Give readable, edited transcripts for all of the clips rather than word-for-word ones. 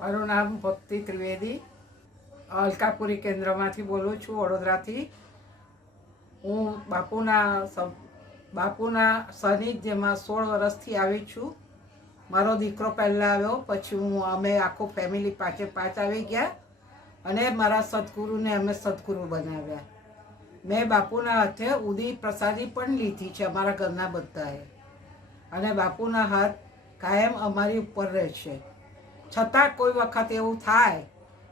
મારું નામ ભક્તિ ત્રિવેદી, અલકાપુરી કેન્દ્રમાંથી બોલું છું, વડોદરાથી. હું બાપુના સાનિધ્યમાં 16 વર્ષથી આવી છું. મારો દીકરો પહેલાં આવ્યો, પછી અમે આખું ફેમિલી પાંચ આવી ગયા અને મારા સદગુરુને અમે સદગુરુ બનાવ્યા. મેં બાપુના હાથે ઉદી પ્રસાદી પણ લીધી છે અમારા ઘરના બધાએ, અને બાપુના હાથ કાયમ અમારી ઉપર રહે છે. છતાં કોઈ વખત એવું થાય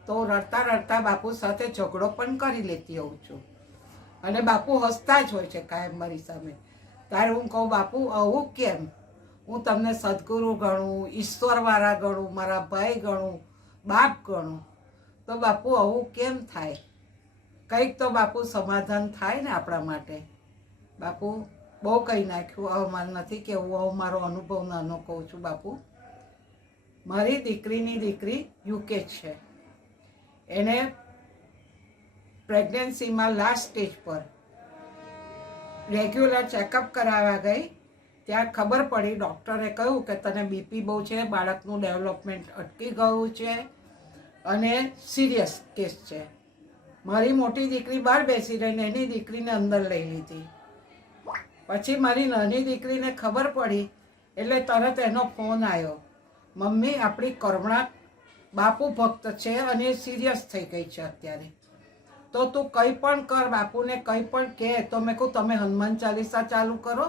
તો રડતા રડતા બાપુ સાથે ઝઘડો પણ કરી લેતી હોઉં છું, અને બાપુ હસતા જ હોય છે કાયમ મારી સામે. ત્યારે હું કહું, બાપુ આવું કેમ? હું તમને સદગુરુ ગણું, ઈશ્વરવાળા ગણું, મારા ભાઈ ગણું, બાપ ગણું, તો બાપુ આવું કેમ થાય? કંઈક તો બાપુ સમાધાન થાય ને આપણા માટે. બાપુ બહુ કહી નાખ્યું, હવે મારે નથી કહેવું, હવે મારો અનુભવ નાનો કહું છું. બાપુ, મારી દીકરીની દીકરી યુકે છે. એને પ્રેગ્નન્સીમાં લાસ્ટ સ્ટેજ પર રેગ્યુલર ચેકઅપ કરાવવા ગઈ. ત્યાં ખબર પડી, ડૉક્ટરે કહ્યું કે તને બીપી બહુ છે, બાળકનું ડેવલપમેન્ટ અટકી ગયું છે અને સિરિયસ કેસ છે. મારી મોટી દીકરી બહાર બેસી રહીને એની દીકરીને અંદર લઈ લીધી. પછી મારી નાની દીકરીને ખબર પડી એટલે તરત એનો ફોન આવ્યો, મમ્મી આપણી કર્મણા બાપુ ભક્ત છે અને સિરિયસ થઈ ગઈ છે અત્યારે, તો તું કંઈ પણ કર, બાપુને કંઈ પણ કહે. તો મેં કહું, તમે હનુમાન ચાલીસા ચાલુ કરો,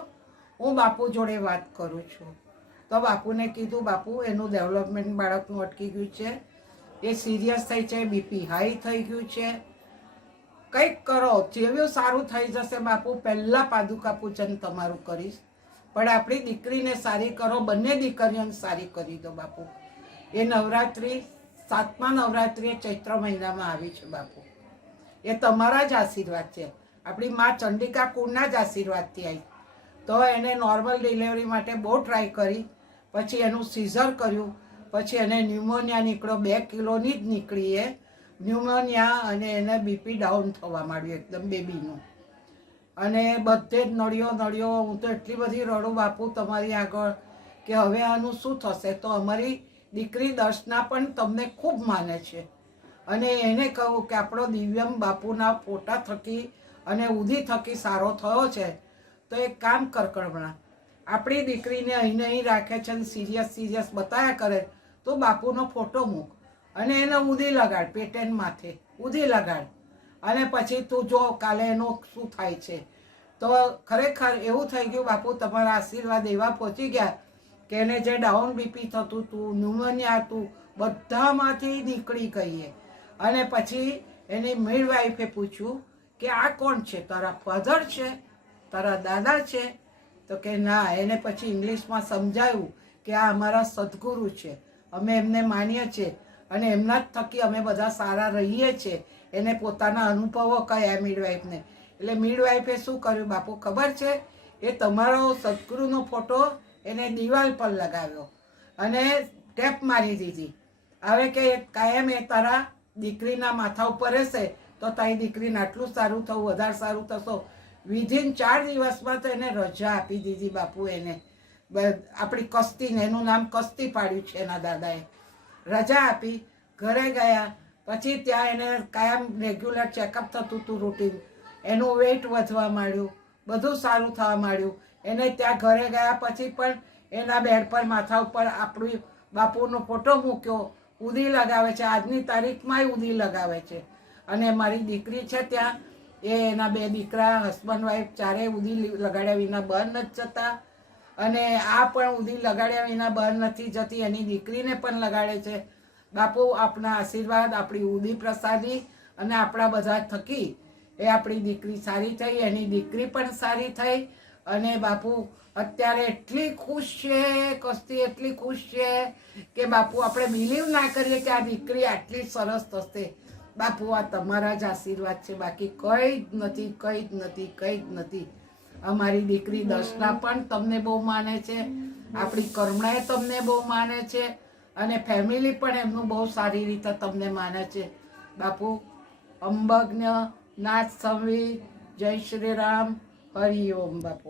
હું બાપુ જોડે વાત કરું છું. તો બાપુને કીધું, બાપુ એનું ડેવલપમેન્ટ બાળકનું અટકી ગયું છે, એ સિરિયસ થઈ છે, બીપી હાઈ થઈ ગયું છે, કંઈક કરો, જેવું સારું થઈ જશે બાપુ, પહેલાં પાદુકા પૂજન તમારું કરીશ, પણ આપણી દીકરીને સારી કરો, બંને દીકરીઓને સારી કરી દો બાપુ. એ નવરાત્રિ 7મા નવરાત્રિએ ચૈત્ર મહિનામાં આવી છે બાપુ. એ તમારા જ આશીર્વાદ છે, આપણી મા ચંડિકા કુળના જ આશીર્વાદથી આવી. તો એને નોર્મલ ડિલિવરી માટે બહુ ટ્રાય કરી, પછી એનું સીઝર કર્યું, પછી એને ન્યુમોનિયા નીકળ્યો, 2 કિલોની જ નીકળી એ ન્યુમોનિયા, અને એને બીપી ડાઉન થવા માંડ્યું એકદમ બેબીનું, અને બધે જ નળિયો. હું તો એટલી બધી રડું બાપુ તમારી આગળ કે હવે આનું શું થશે. તો અમારી દીકરી દર્શના પણ તમને ખૂબ માને છે, અને એને કહું કે આપણો દિવ્યમ બાપુના ફોટા થકી અને ઉદી થકી સારો થયો છે, તો એક કામ કર કર્મણા, આપણી દીકરીને અહીં રાખે છે અને સિરિયસ બતાવ્યા કરે, તો બાપુનો ફોટો મૂક અને એને ઉદી લગાડ, પેટેન માથે ઉદી લગાડ, અને પછી તું જો કાલે એનું શું થાય છે. તો ખરેખર એવું થઈ ગયું બાપુ, તમારા આશીર્વાદ એવા પહોંચી ગયા કે એને જે ડાઉન બીપી થતું હતું, ન્યુમોનિયા હતું, બધામાંથી નીકળી ગઈ. અને પછી એની મિડવાઇફે પૂછ્યું કે આ કોણ છે, તારા ફાધર છે, તારા દાદા છે? તો કે ના. એને પછી ઇંગ્લિશમાં સમજાયું કે આ અમારા સદગુરુ છે, અમે એમને માનીએ છીએ અને એમના જ થકી અમે બધા સારા રહીએ છીએ. એને પોતાના અનુભવો કહ્યા મિડવાઇફને. એટલે મિડવાઇફે શું કર્યું બાપુ ખબર છે? એ તમારો સદગુરુનો ફોટો એને દિવાલ પર લગાવ્યો અને ટેપ મારી દીધી. હવે કે કાયમ એ તારા દીકરીના માથા ઉપર રહેશે, તો તારી દીકરીને આટલું સારું થવું, વધારે સારું થશો. વિધિન 4 દિવસમાં તો એને રજા આપી દીધી બાપુ. એને આપણી કસ્તીને, એનું નામ કસ્તી પાડ્યું છે એના દાદાએ, રજા આપી, ઘરે ગયા. પછી ત્યાં એને કાયમ રેગ્યુલર ચેકઅપ થતું હતું, રૂટીન. એનું વેઇટ વધવા માંડ્યું, બધું સારું થવા માંડ્યું. એને ત્યાં ઘરે ગયા પછી પણ એના બેડ પર માથા ઉપર આપણું બાપુનો ફોટો મૂક્યો, ઉદી લગાવે છે, આજની તારીખમાંય ઉદી લગાવે છે. અને મારી દીકરી છે ત્યાં, એ એના 2 દીકરા, હસબન્ડ વાઈફ, ચારેય ઉદી લગાડ્યા વિના બહાર નથી જતા, અને આ પણ ઉદી લગાડ્યા વિના બહાર નથી જતી, એની દીકરીને પણ લગાડે છે. બાપુ આપના આશીર્વાદ, આપણી ઉદી પ્રસાદી અને આપણા બધા થકી એ આપણી દીકરી સારી થઈ, એની દીકરી પણ સારી થઈ. અને બાપુ અત્યારે એટલી ખુશ છે, કસ્તી એટલી ખુશ છે કે બાપુ આપણે બિલીવ ના કરીએ કે આ દીકરી આટલી સરસ થશે. બાપુ આ તમારા જ આશીર્વાદ છે, બાકી કંઈ જ નથી. અમારી દીકરી દર્શના પણ તમને બહુ માને છે, આપણી કર્મણાએ તમને બહુ માને છે, અને ફેમિલી પણ એમનું બહુ સારી રીતે તમને માને છે. બાપુ અંબજ્ઞ નાથ સંવિત, જય શ્રી રામ, હરિ ઓમ બાપુ.